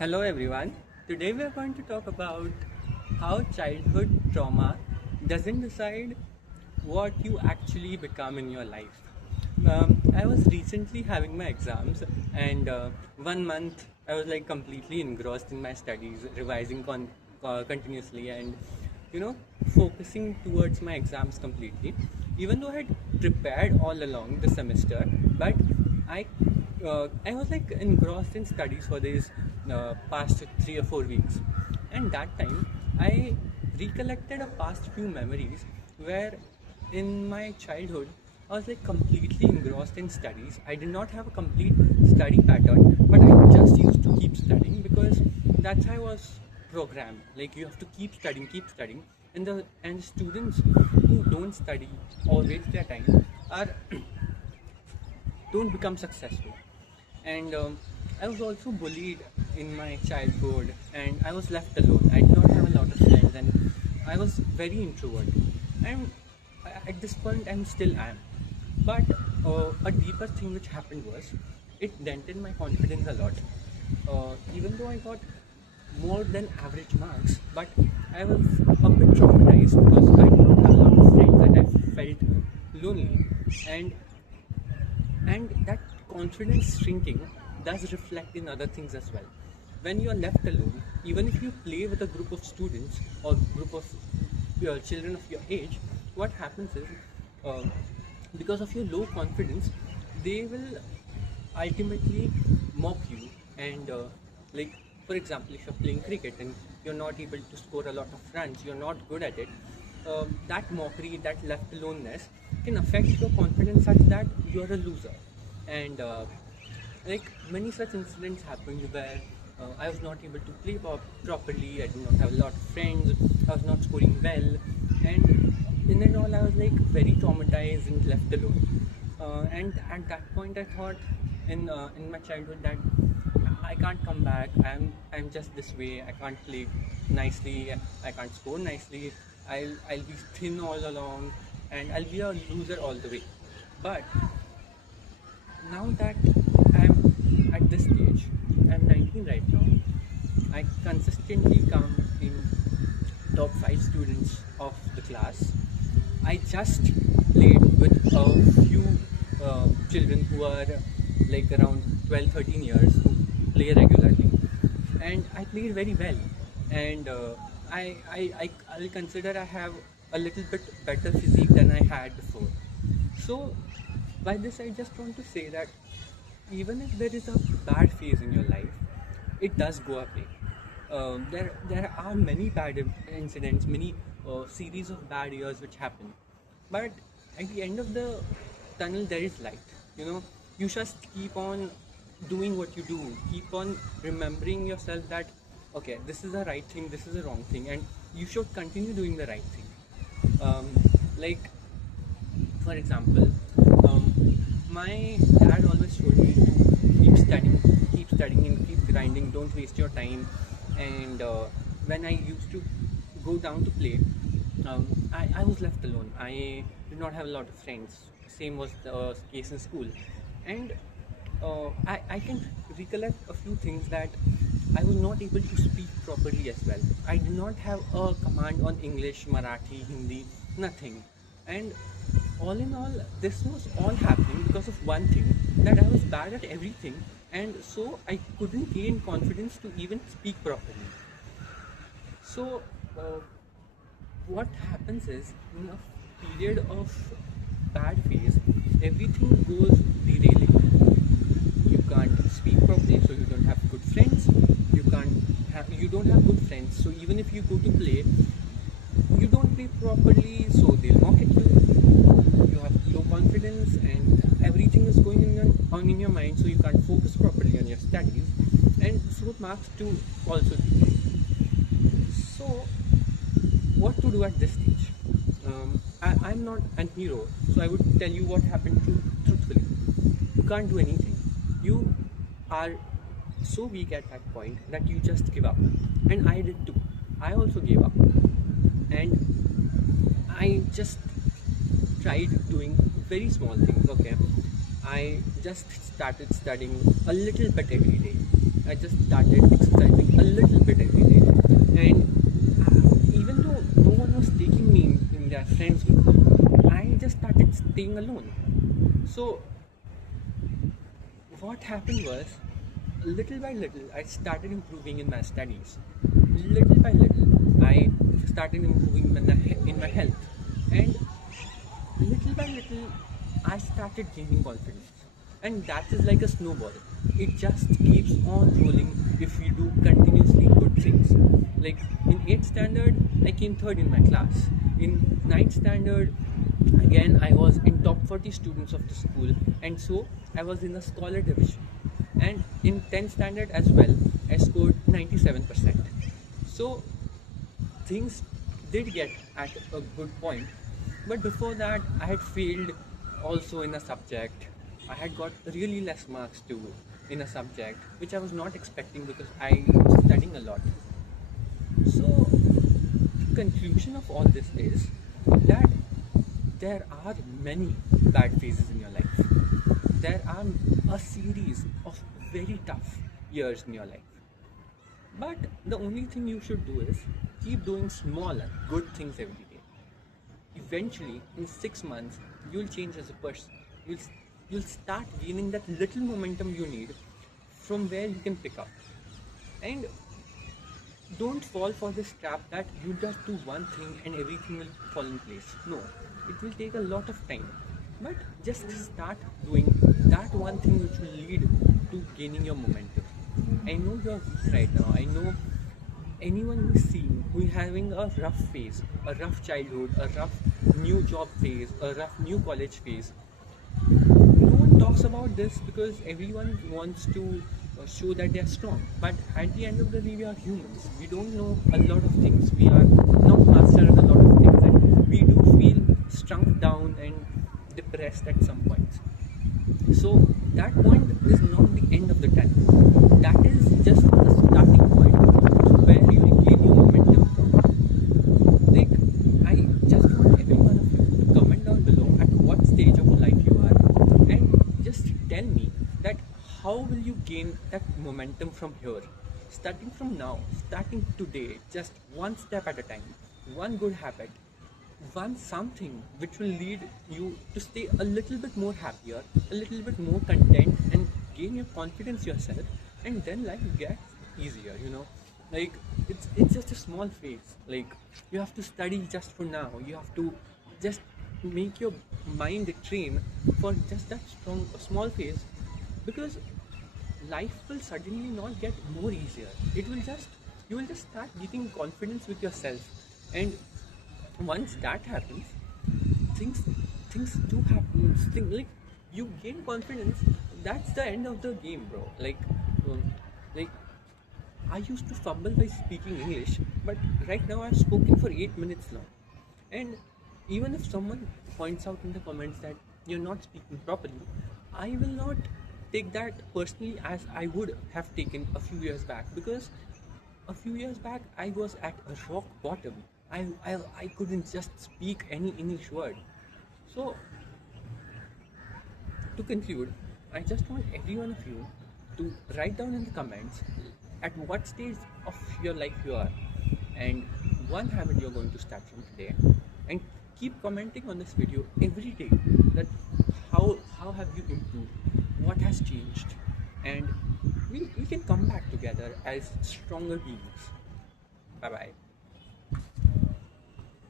Hello everyone. Today we are going to talk about how childhood trauma doesn't decide what you actually become in your life. I was recently having my exams, and 1 month I was like completely engrossed in my studies, revising continuously, and you know, focusing towards my exams completely. Even though I had prepared all along the semester, but I I was like engrossed in studies for these past 3 or 4 weeks, and that time I recollected a past few memories where in my childhood I was like completely engrossed in studies. I did not have a complete study pattern, but I just used to keep studying because that's how I was programmed. Like you have to keep studying, and the students who don't study or waste their time are don't become successful. And I was also bullied in my childhood, and I was left alone. I did not have a lot of friends, and I was very introvert. And at this point, I'm still am. But a deeper thing which happened was it dented my confidence a lot. Even though I got more than average marks, but I was a bit traumatized because I did not have a lot of friends and I felt lonely. And and that confidence shrinking does reflect in other things as well. When you are left alone, even if you play with a group of students or group of children of your age, what happens is, uh, because of your low confidence, they will ultimately mock you. And like, for example, if you're playing cricket and you're not able to score a lot of runs, you're not good at it, that mockery, that left aloneness can affect your confidence such that you're a loser. And like many such incidents happened where I was not able to play properly, I did not have a lot of friends, I was not scoring well, and in and all I was like very traumatized and left alone. And at that point I thought in my childhood that I can't come back. I'm just this way. I can't play nicely. I can't score nicely. I'll be thin all along, and I'll be a loser all the way. But now that I'm at this stage, I'm 19 right now. I consistently come in top 5 students of the class. I just played with a few children who are like around 12, 13 years who play regularly, and I played very well. And I'll consider I have a little bit better physique than I had before. So by this, I just want to say that even if there is a bad phase in your life, it does go away. There are many bad incidents, many series of bad years which happen, but at the end of the tunnel there is light. You know, you just keep on doing what you do. Keep on remembering yourself that okay, this is the right thing, this is the wrong thing, and you should continue doing the right thing. Um, like for example, my dad always told me to keep studying, and keep grinding. Don't waste your time. And when I used to go down to play, I was left alone. I did not have a lot of friends. Same was the case in school, and I can recollect a few things that I was not able to speak properly as well. I did not have a command on English, Marathi, Hindi, nothing. And all in all, this was all happening because of one thing, that I was bad at everything, and so I couldn't gain confidence to even speak properly. So, what happens is, in a period of bad phase, everything goes derailing. You can't speak properly, so you don't have good friends. You don't have good friends, so even if you go to play, you don't play properly, so they'll mock at you. You have low confidence, and everything is going on in your mind, so you can't focus properly on your studies, and so marks to also decrease. So what to do at this stage? I'm not an hero, so I would tell you what happened truthfully. You can't do anything. You are so weak at that point that you just give up. And I did too. I also gave up. And I just tried doing very small things, okay? I just started studying a little bit every day. I just started exercising a little bit every day. And even though no one was taking me in their friends group, I just started staying alone. So what happened was, little by little, I started improving in my studies. Little by little, I started improving in my health. And little by little, I started gaining confidence. And that is like a snowball. It just keeps on rolling if you do continuously good things. Like in 8th standard, I came third in my class. In 9th standard, again, I was in top 40 students of the school, and so I was in the scholar division. And in 10th standard as well, I scored 97%. So things did get at a good point, but before that I had failed also in a subject. I had got really less marks too in a subject which I was not expecting because I was studying a lot. So the conclusion of all this is that there are many bad phases in your life. There are a series of very tough years in your life. But the only thing you should do is keep doing small good things every day. Eventually, in 6 months, you'll change as a person. You'll you'll start gaining that little momentum you need from where you can pick up. And don't fall for this trap that you just do one thing and everything will fall in place. No, it will take a lot of time. But just start doing that one thing which will lead to gaining your momentum. I know you're weak right now. I know anyone who is seeing, who is having a rough phase, a rough childhood, a rough new job phase, a rough new college phase. No one talks about this because everyone wants to show that they are strong. But at the end of the day, we are humans. We don't know a lot of things. We are not master at a lot of things, and we do feel shrunk down and depressed at some points. So that point is not the end of the tunnel. That is just the starting point where you will gain your momentum from. Like, I just want every one of you to comment down below at what stage of life you are, and just tell me that how will you gain that momentum from here, starting from now, starting today, just one step at a time, one good habit, one something which will lead you to stay a little bit more happier, a little bit more content, and gain your confidence yourself, and then life gets easier. Like, it's just a small phase. Like, you have to study just for now. You have to just make your mind train for just that small phase, because life will suddenly not get more easier. You will just start getting confidence with yourself, and once that happens, things things do happen. Like, you gain confidence. That's the end of the game, bro. Um, like I used to fumble by speaking English, but right now I've spoken for 8 minutes now. And even if someone points out in the comments that you're not speaking properly, I will not take that personally as I would have taken a few years back, because a few years back I was at a rock bottom. I couldn't just speak any English word. So to conclude, I just want every one of you to write down in the comments at what stage of your life you are, and one habit you're going to start from today, and keep commenting on this video every day that how have you improved, what has changed, and we can come back together as stronger beings. Bye bye.